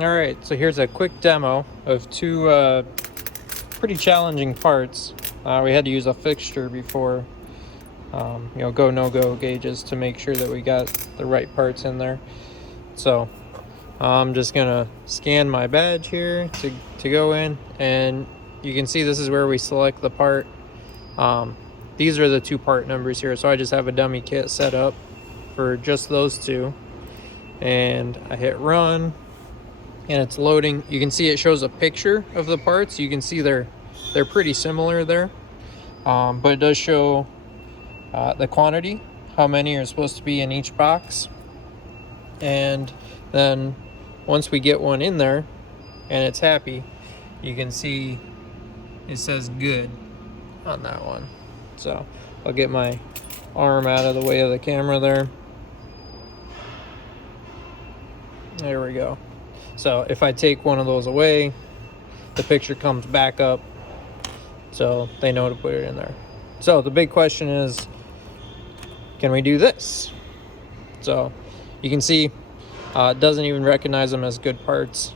Alright, so here's a quick demo of two pretty challenging parts. We had to use a fixture before, go, no-go gauges to make sure that we got the right parts in there. So I'm just gonna scan my badge here to go in, and you can see this is where we select the part. These are the two part numbers here, so I just have a dummy kit set up for just those two, and I hit run and it's loading. You can see it shows a picture of the parts. You can see they're pretty similar there, but it does show the quantity, how many are supposed to be in each box. And then once we get one in there and it's happy, you can see it says good on that one. So I'll get my arm out of the way of the camera there. There we go. So if I take one of those away, the picture comes back up, so they know to put it in there. So the big question is, can we do this? So you can see it doesn't even recognize them as good parts.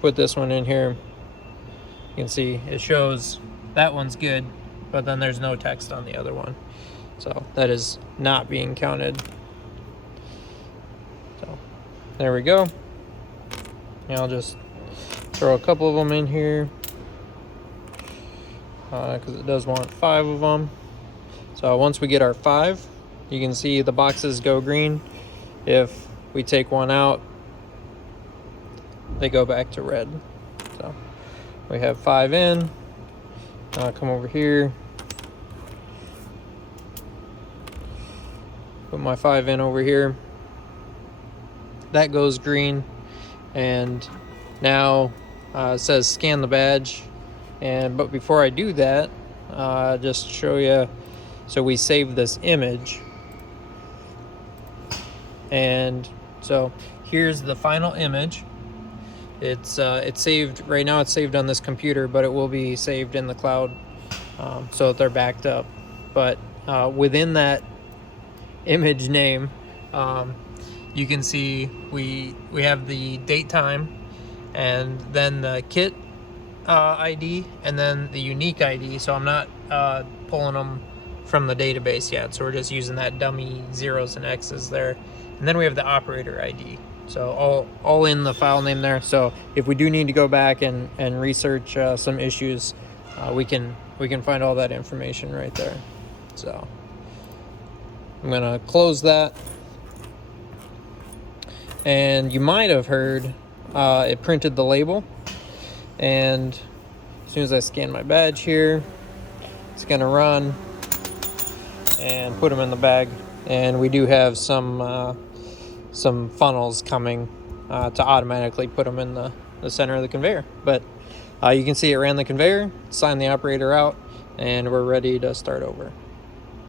Put this one in here. You can see it shows that one's good, but then there's no text on the other one. So that is not being counted. So there we go. And I'll just throw a couple of them in here because it does want 5 of them. So once we get our 5, you can see the boxes go green. If we take one out, they go back to red. So we have 5 in. Come over here, put my 5 in over here. That goes green, and now it says scan the badge. But before I do that, just show you. So we save this image, and so here's the final image. It's saved right now. It's saved on this computer, but it will be saved in the cloud, so that they're backed up. But within that image name, you can see we have the date time, and then the kit ID, and then the unique ID. So I'm not pulling them from the database yet, so we're just using that dummy zeros and X's there. And then we have the operator ID. So all in the file name there. So if we do need to go back and research some issues, we can find all that information right there. So I'm gonna close that. And you might have heard it printed the label, and as soon as I scan my badge here, it's gonna run and put them in the bag. And we do have some funnels coming to automatically put them in the center of the conveyor. But you can see it ran the conveyor, signed the operator out, and we're ready to start over.